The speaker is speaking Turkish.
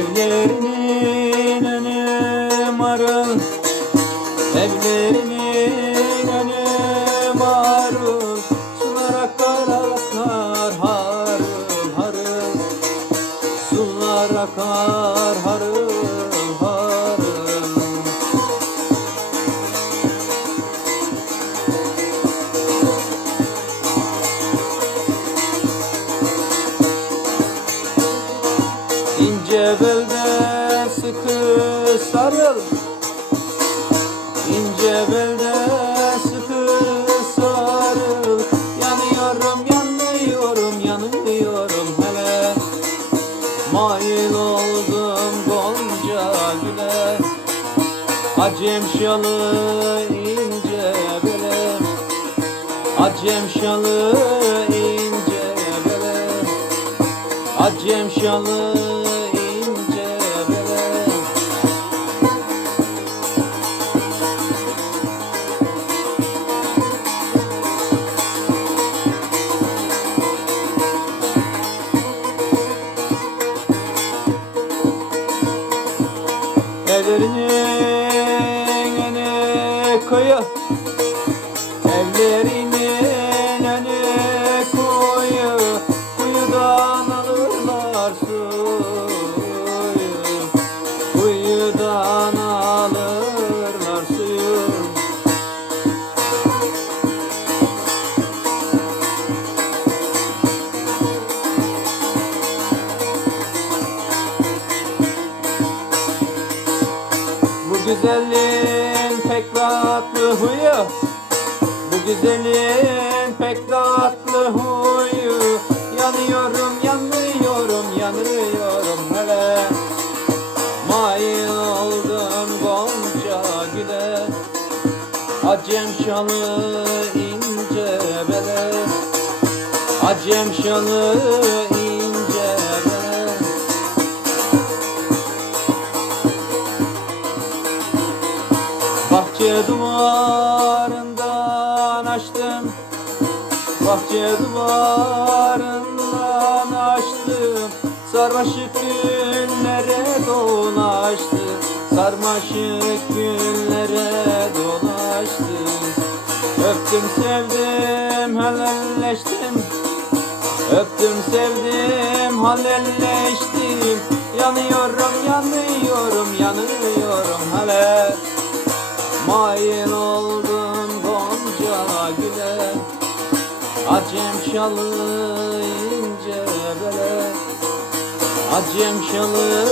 Evlerinin önü marul. Evlerinin önü marul. Sular akar akar harıl harıl. Sular akar. Sıkı sarıl. İnce belde sıkı sarıl. Yanıyorum yanıyorum yanıyorum hele. Mail oldum gonca güle. Acem şalı ince bele. Acem şalı ince bele. Acem şalı Evlerinin önü koyu Evlerinin Bu güzelliğin pek tatlı huyu. Bu güzelliğin pek tatlı huyu. Yanıyorum yanıyorum yanıyorum hele. Mail oldum gonca güle. Acem şalı ince bele. Acem şalı Bahçe duvarından açtım. Bahçe duvarından açtım. Sarmaşık günlere dolaştı Sarmaşık günlere dolaştı Öptüm sevdim helalleştim Öptüm sevdim halelleştim. Yanıyorum yanıyorum yanıyorum Mail oldum gonca güle. Acem şalı ince bele Acem şalı